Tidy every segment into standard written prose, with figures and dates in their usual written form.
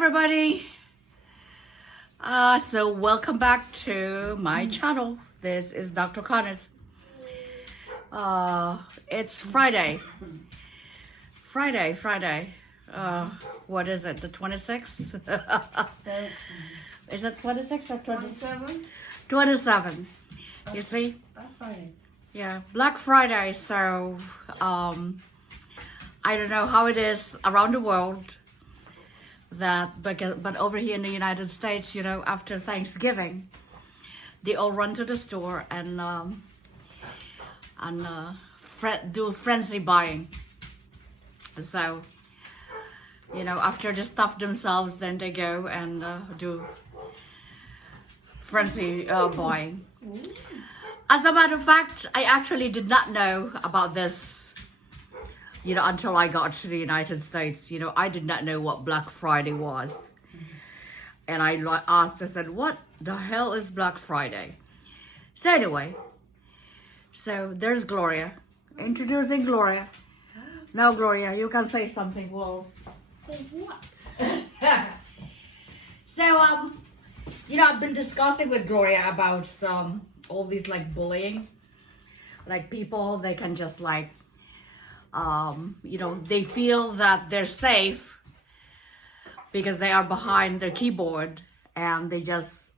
everybody. So welcome back to my channel. This is Dr. Connors. It's Friday. What is it? The 26th? Is it 26 or 27? 27. You see? Black Friday. Yeah, Black Friday. So I don't know how it is around the world. But over here in the United States, you know, after Thanksgiving, they all run to the store and do frenzy buying. So, you know, after they stuff themselves, then they go and do frenzy buying. As a matter of fact, I actually did not know about this, you know, until I got to the United States. You know, I did not know what Black Friday was. And I asked, I said, what the hell is Black Friday? So anyway, so there's Gloria. Introducing Gloria. Now, Gloria, you can say something, Wills. Say what? So, you know, I've been discussing with Gloria about all these like bullying. Like people, they can just like, you know, they feel that they're safe because they are behind their keyboard and they just,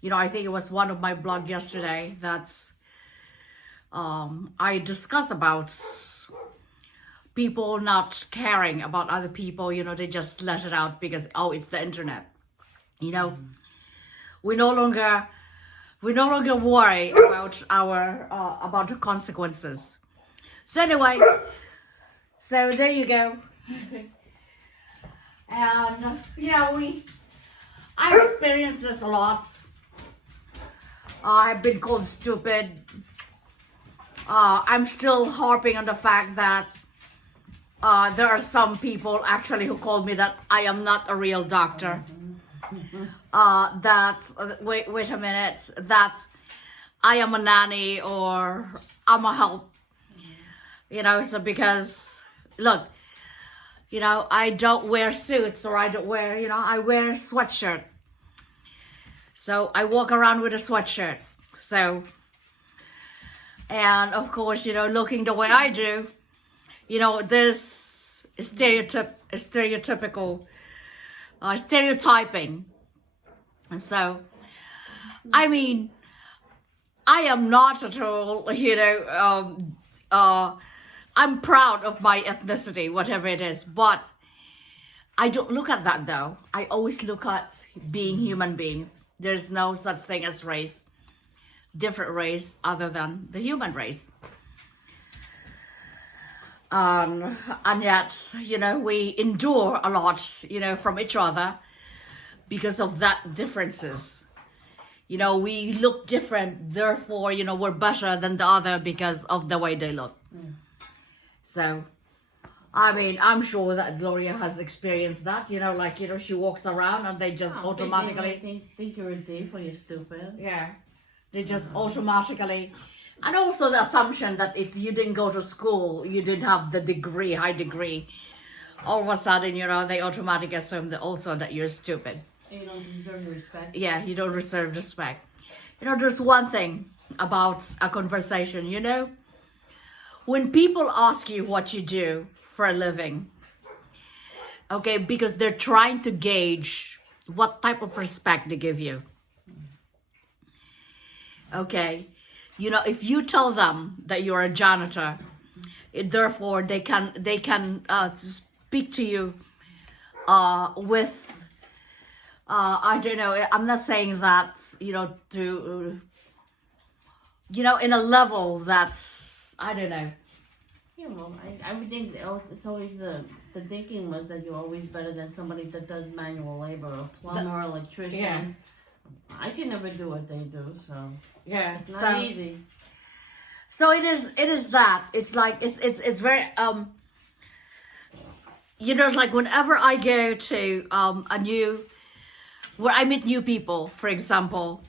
you know, I think it was one of my blog yesterday that's, I discuss about people not caring about other people, you know, they just let it out because, oh, it's the internet. You know, we no longer worry about about the consequences. So anyway, so there you go. And you know, I've experienced this a lot. I've been called stupid. I'm still harping on the fact that there are some people actually who called me that I am not a real doctor. Wait a minute, that I am a nanny or I'm a help. You know, so because, look, you know, I don't wear suits or I don't wear, you know, I wear sweatshirt. So I walk around with a sweatshirt. So, and of course, you know, looking the way I do, you know, there's stereotypical, stereotyping. And so, I mean, I am not at all, you know, I'm proud of my ethnicity, whatever it is, but I don't look at that though. I always look at being human beings. There's no such thing as race, different race other than the human race. And yet, you know, we endure a lot, you know, from each other because of that differences. You know, we look different, therefore, you know, we're better than the other because of the way they look. So, I mean, I'm sure that Gloria has experienced that, you know, like, you know, she walks around and they just automatically... Think you're a thief or you're stupid. Yeah, they just automatically... And also the assumption that if you didn't go to school, you didn't have the degree, high degree, all of a sudden, you know, they automatically assume that also that you're stupid. You don't deserve respect. Yeah, you don't deserve respect. You know, there's one thing about a conversation, you know, when people ask you what you do for a living, okay, because they're trying to gauge what type of respect they give you. Okay, you know, if you tell them that you're a janitor, therefore they can speak to you with I don't know, I'm not saying that, you know, to, you know, in a level that's, I don't know. Yeah, well, I would think it's always the thinking was that you're always better than somebody that does manual labor, a plumber, electrician. Yeah. I can never do what they do, so Yeah, it's not easy. So it is that. It's like, it's very, you know, it's like whenever I go to where I meet new people, for example,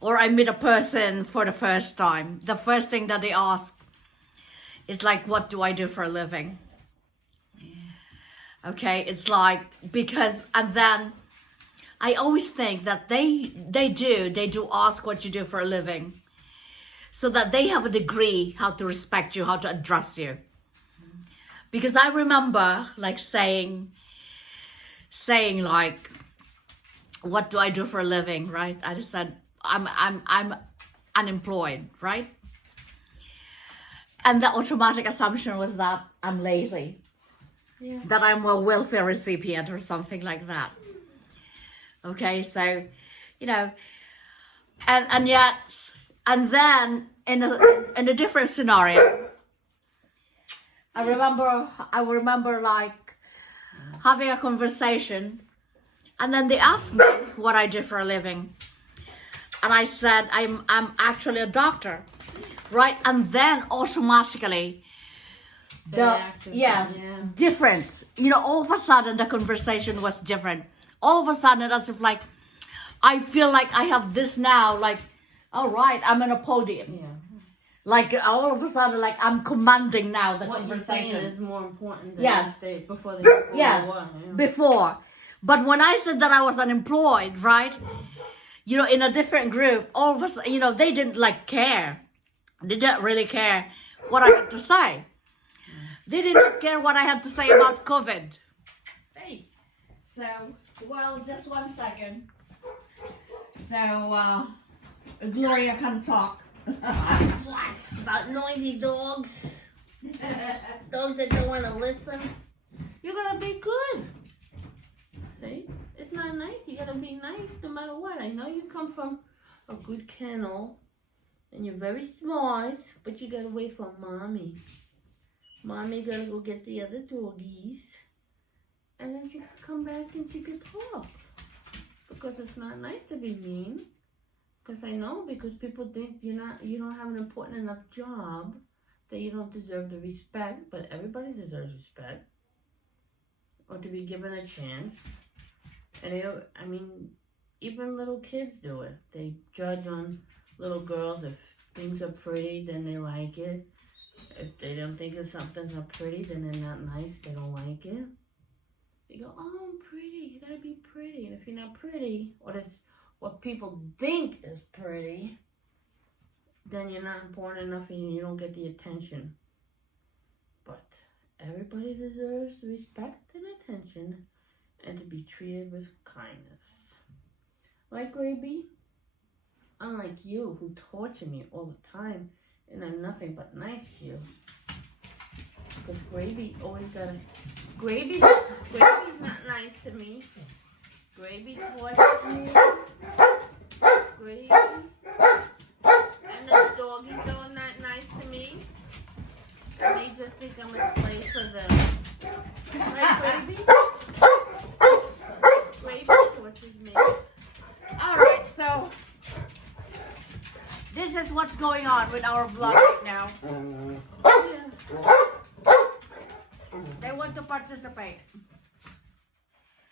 or I meet a person for the first time, the first thing that they ask is like, what do I do for a living? Okay, it's like, because, and then I always think that they do ask what you do for a living, so that they have a degree how to respect you, how to address you. Because I remember like saying like, what do I do for a living, right? I just said, I'm unemployed, right? And the automatic assumption was that I'm lazy, Yeah. that I'm a welfare recipient or something like that. Okay, so, you know, and yet, and then in a different scenario, I remember like having a conversation, and then they asked me what I do for a living, and I said I'm actually a doctor, right? And then automatically, Yeah. different. You know, all of a sudden the conversation was different. All of a sudden, as if like I feel like I have this now, like, all right, I'm in a podium. Yeah. Like all of a sudden, like I'm commanding now the What you're conversation. saying is more important than Yes. before they Yes, war. Yeah. before. But when I said that I was unemployed, right? You know, in a different group, all of a sudden, you know, they didn't like care. They didn't really care what I had to say. They didn't care what I had to say about COVID. Hey. So, well, just one second. So, Gloria can talk. What? About noisy dogs? Dogs that don't want to listen? You gotta be good. See? It's not nice. You gotta be nice no matter what. I know you come from a good kennel and you're very smart, but you gotta wait for mommy. Mommy gotta go get the other doggies, and then she can come back and she can talk. Because it's not nice to be mean. Because I know, because people think you don't have an important enough job that you don't deserve the respect, but everybody deserves respect or to be given a chance. And I mean, even little kids do it. They judge on little girls. If things are pretty, then they like it. If they don't think that something's not pretty, then they're not nice. They don't like it. They go, oh, I'm pretty. You gotta be pretty. And if you're not pretty, or that's what people think is pretty, then you're not important enough and you don't get the attention. But everybody deserves respect and attention and to be treated with kindness. Right, Graby? Unlike you, who torture me all the time, and I'm nothing but nice to you. Because Gravy always gotta... Gravy's not nice to me. Gravy tortures me. Gravy. And the doggies are not nice to me. And they just think I'm a slave for them. Right, Gravy? Gravy tortures me. Alright, so this is what's going on with our vlog right now. They want to participate.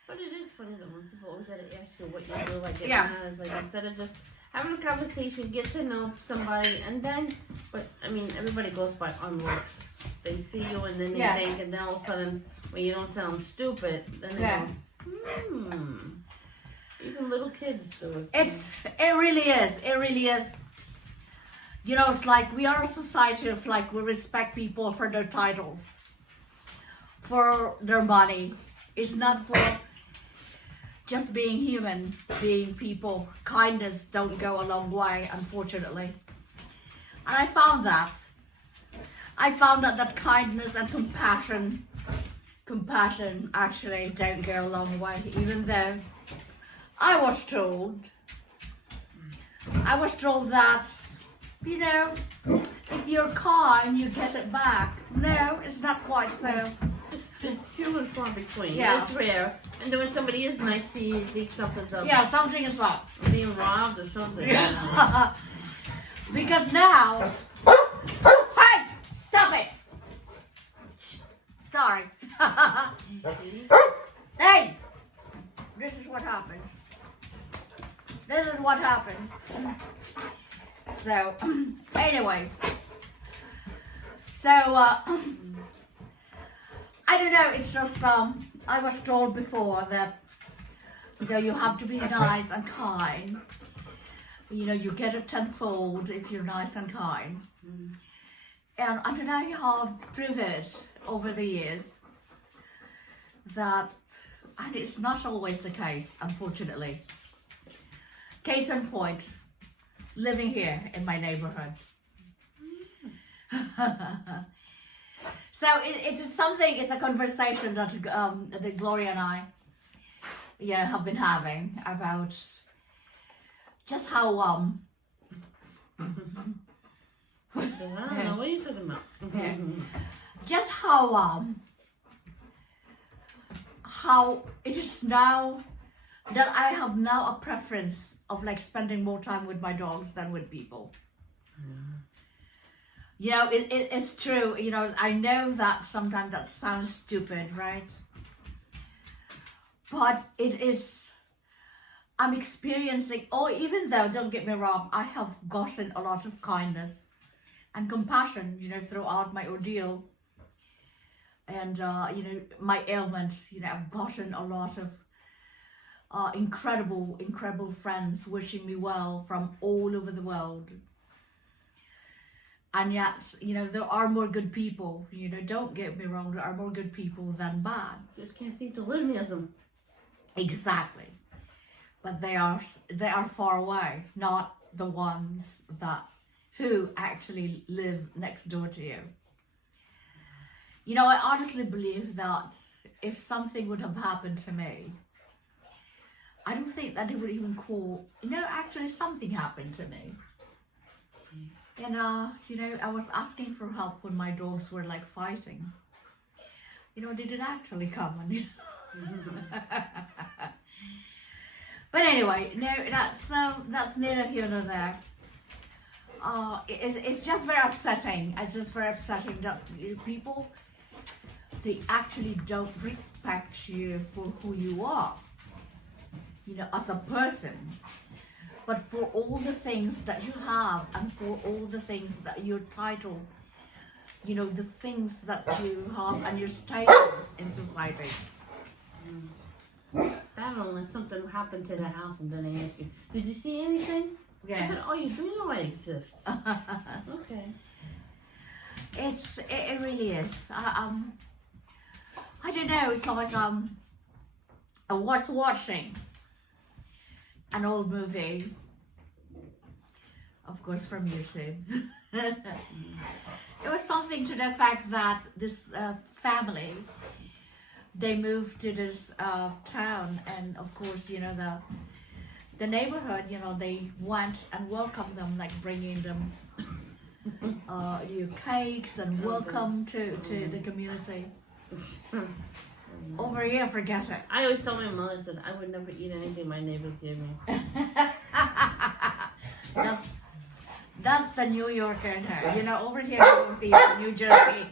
But it is funny though when people always ask you what you do, like it Yeah. matters. Like instead of just having a conversation, get to know somebody, and then, but I mean, everybody goes by on looks. They see you and then they think, and then all of a sudden, when you don't sound stupid, then they go, Even little kids do it. It really is. It really is. You know, it's like we are a society of like, we respect people for their titles, for their money. It's not for just being human, being people. Kindness don't go a long way, unfortunately. And I found that that kindness and compassion actually don't go a long way, even though I was told that, you know, if you're kind, you get it back. No, it's not quite so. It's few and far between. Yeah. It's rare. And then when somebody is nice to you, you think something's up. Yeah, something is up. Being robbed or something. Yeah. Because now, hey, stop it. Sorry. Hey, this is what happens. This is what happens. So, anyway. So, I don't know, it's just, I was told before that, you know, you have to be nice and kind. You know, you get it tenfold if you're nice and kind. And I don't know how I've proved it over the years that, and it's not always the case, unfortunately. Case in point, living here in my neighborhood. So it's something, it's a conversation that Gloria and I have been having about just how I don't know what you're talking about. just how it is now that I have now a preference of like spending more time with my dogs than with people. You know, it's true. You know, I know that sometimes that sounds stupid, right? But it is, I'm experiencing, even though, don't get me wrong, I have gotten a lot of kindness and compassion, you know, throughout my ordeal. And, you know, my ailment, you know, I've gotten a lot of incredible friends wishing me well from all over the world. And yet, you know, there are more good people, you know, don't get me wrong, there are more good people than bad. Just can't seem to live near them. Exactly. But they are far away, not the ones who actually live next door to you. You know, I honestly believe that if something would have happened to me, I don't think that they would even call, you know, actually something happened to me. And, you know, I was asking for help when my dogs were like fighting. You know, they did actually come and but anyway, no, that's neither here nor there. It's just very upsetting. It's just very upsetting that people, they actually don't respect you for who you are, you know, as a person, but for all the things that you have and for all the things that your title, you know, the things that you have and your status in society. That unless something happened to the house and then they ask you, did you see anything? Yeah. I said, oh, you do know I exist. Okay. It really is. I don't know. It's like I was watching an old movie, of course from YouTube. It was something to the fact that this family, they moved to this town, and of course, you know, the neighborhood, you know, they went and welcomed them, like bringing them new cakes and welcome to the community. Over here, forget it. I always tell my mother that I would never eat anything my neighbors give me. That's the New Yorker in her. You know, over here with the New Jersey.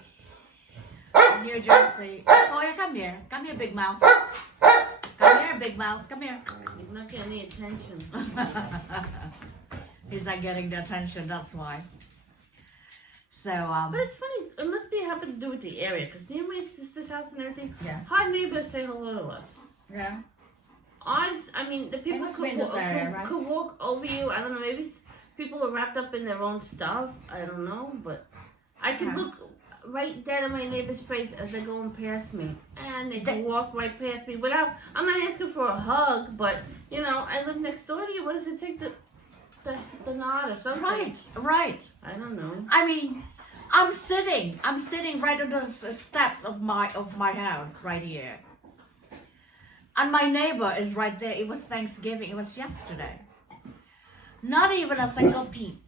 Sawyer, come here. Come here, big mouth. Come here, big mouth. Come here. He's not getting any attention. He's not getting the attention, that's why. So, But it's funny, it must be having to do with the area, because near my sister's house and everything, yeah. our neighbors say hello to us. Yeah. Ours, I mean, the people must be in this area, right? could walk over you. I don't know, maybe people are wrapped up in their own stuff. I don't know, but I can look right dead in my neighbor's face as they're going past me. And they can walk right past me without, I'm not asking for a hug, but, you know, I live next door to you. What does it take to the nod or something? Right. I don't know. I mean, I'm sitting right on the steps of my house right here. And my neighbor is right there. It was Thanksgiving. It was yesterday. Not even a single peep.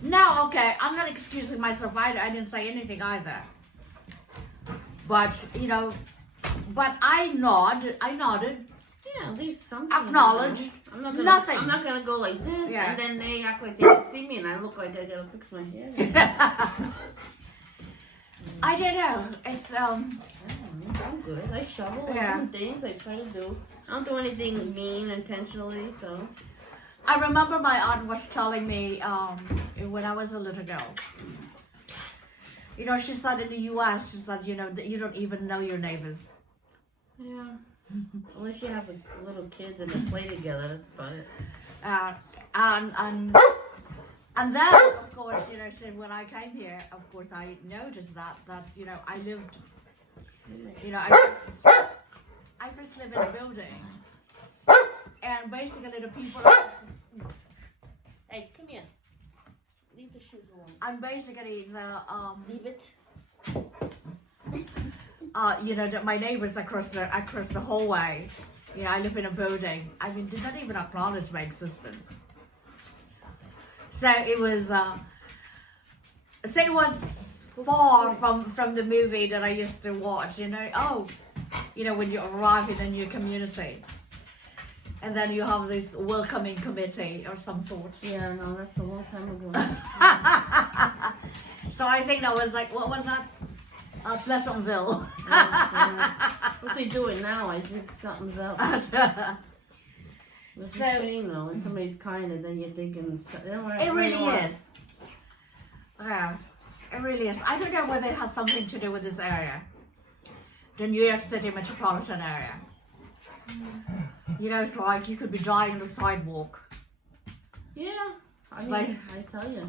Now, okay, I'm not excusing myself either. I didn't say anything either. But, you know, but I nodded. Yeah, at least something. Acknowledged. Nothing. I'm not gonna go like this, and then they act like they can see me, and I look like I gotta fix my hair. I don't know. It's I'm good. I shovel. I do things. I try to do. I don't do anything mean intentionally. So. I remember my aunt was telling me when I was a little girl. You know, she said in the U.S., she said, you know, that you don't even know your neighbors. Yeah. Unless you have little kids and they play together, that's about it. And then, of course, you know, so when I came here, of course, I noticed that you know, I lived, you know, I first lived in a building, and basically the people. Hey, come here. Leave the shoes alone. And basically the Leave it. you know, that my neighbors across the hallway. You know, I live in a building. I mean, did not even acknowledge my existence. So it was. So it was far from the movie that I used to watch. You know, oh, you know, when you arrive in a new community, and then you have this welcoming committee or some sort. Yeah, no, that's a long time ago. So I think that was like, what was that? Pleasantville. If they do it now, I think something's up. It's a shame though, when somebody's kind and then you're thinking, it really is. Yeah, it really is. I don't know whether it has something to do with this area, the New York City metropolitan area. You know, it's like you could be dying on the sidewalk. Yeah, I mean, Like- I tell you.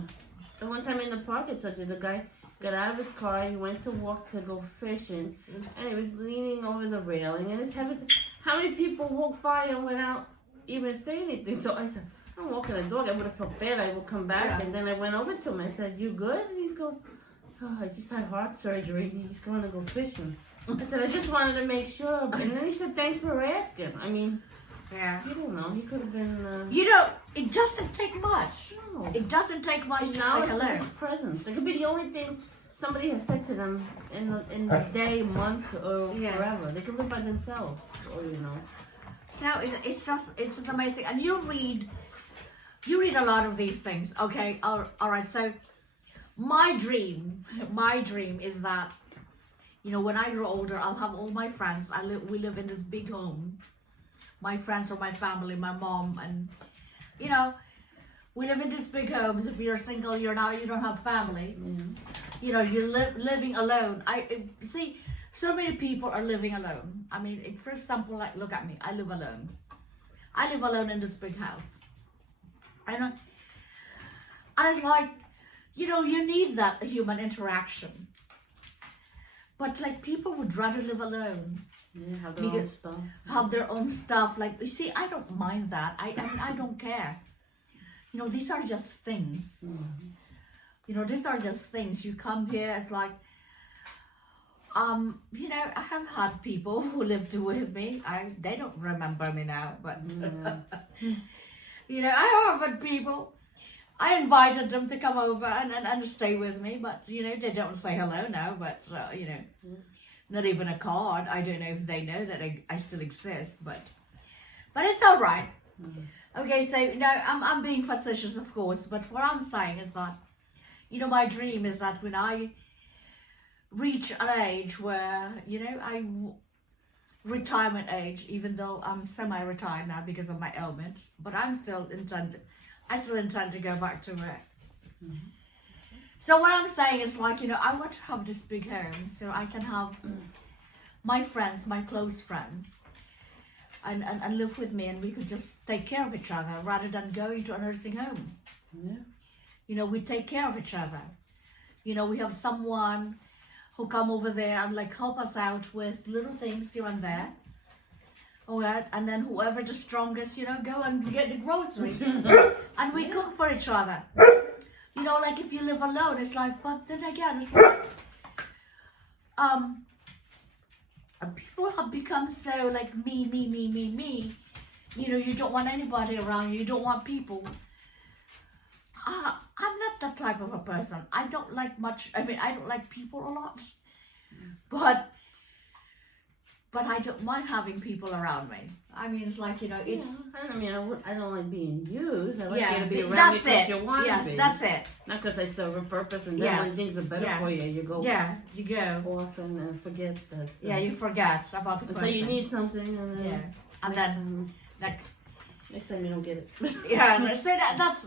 The one time in the park, I told you, the guy got out of his car, he went to walk to go fishing, and he was leaning over the railing, and his head was, how many people walked by and without even saying anything? So I said, I'm walking the dog, I would have felt bad, I would come back, and then I went over to him, I said, you good? And he's going, oh, I just had heart surgery, and he's going to go fishing. I said, I just wanted to make sure, and then he said, thanks for asking. I mean, Yeah. you don't know, he could have been, You know, it doesn't take much. no. It doesn't take much to Now say it's hello. his presence. It could be the only thing somebody has said to them in the day, month, or Yeah. forever. They can live by themselves, or you know. No, it's just amazing. And you read a lot of these things. Okay, all right. So my dream is that, you know, when I grow older, I'll have all my friends. We live in this big home. My friends or my family, my mom, and you know, we live in these big homes. If you're single, you don't have family. Mm-hmm. You know, you're living alone. I see. So many people are living alone. I mean, for example, like, look at me. I live alone. I live alone in this big house. I know. And it's like, you know, you need that human interaction. But like, people would rather live alone. Yeah, have their own stuff. Have their own stuff. Like, you see, I don't mind that. I mean, I don't care. You know, these are just things. Mm-hmm. You know, these are just things. You come here, it's like, you know, I have had people who lived with me. They don't remember me now, but you know, I have had people. I invited them to come over and stay with me, but you know, they don't say hello now. But you know, not even a card. I don't know if they know that I still exist, but it's all right. Okay, so you know, I'm being facetious, of course, but what I'm saying is that, you know, my dream is that when I reach an age where, you know, retirement age, even though I'm semi-retired now because of my ailment, but I still intend to go back to work. Mm-hmm. So what I'm saying is, like, you know, I want to have this big home so I can have my friends, my close friends, and live with me, and we could just take care of each other rather than going to a nursing home. Yeah. You know, we take care of each other. You know, we have someone who come over there and like help us out with little things here and there. All right, and then whoever the strongest, you know, go and get the groceries, and we cook for each other. You know, like if you live alone, it's like, but then again, it's like, people have become so like me. You know, you don't want anybody around you. You don't want people. I'm not that type of a person. I don't like much. I mean, I don't like people a lot, but I don't mind having people around me. I mean, it's like, you know, it's. Yeah. I mean, I don't like being used. I like Yeah, you to be around that's because it. you want Yes, to be. that's it. Not because I serve a purpose, and then Yes. when things are better Yeah. for you, you go Yeah, you go. off and forget that. Yeah, you forget about the person. So you need something, and then Yeah, and then like. next time you don't get it. Yeah, so that's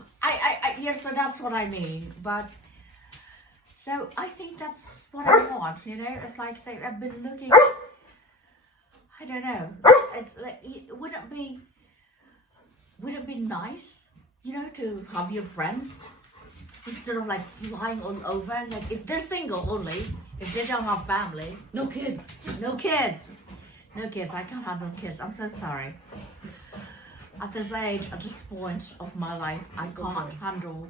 yeah, so that's what I mean. But so I think that's what I want, you know. It's like, say, I've been looking I don't know. It's like, would it be nice, you know, to have your friends instead of like flying all over? Like if they're single only, if they don't have family, No kids. no kids, no kids. I can't handle kids. I'm so sorry. At this age, at this point of my life, I can't handle.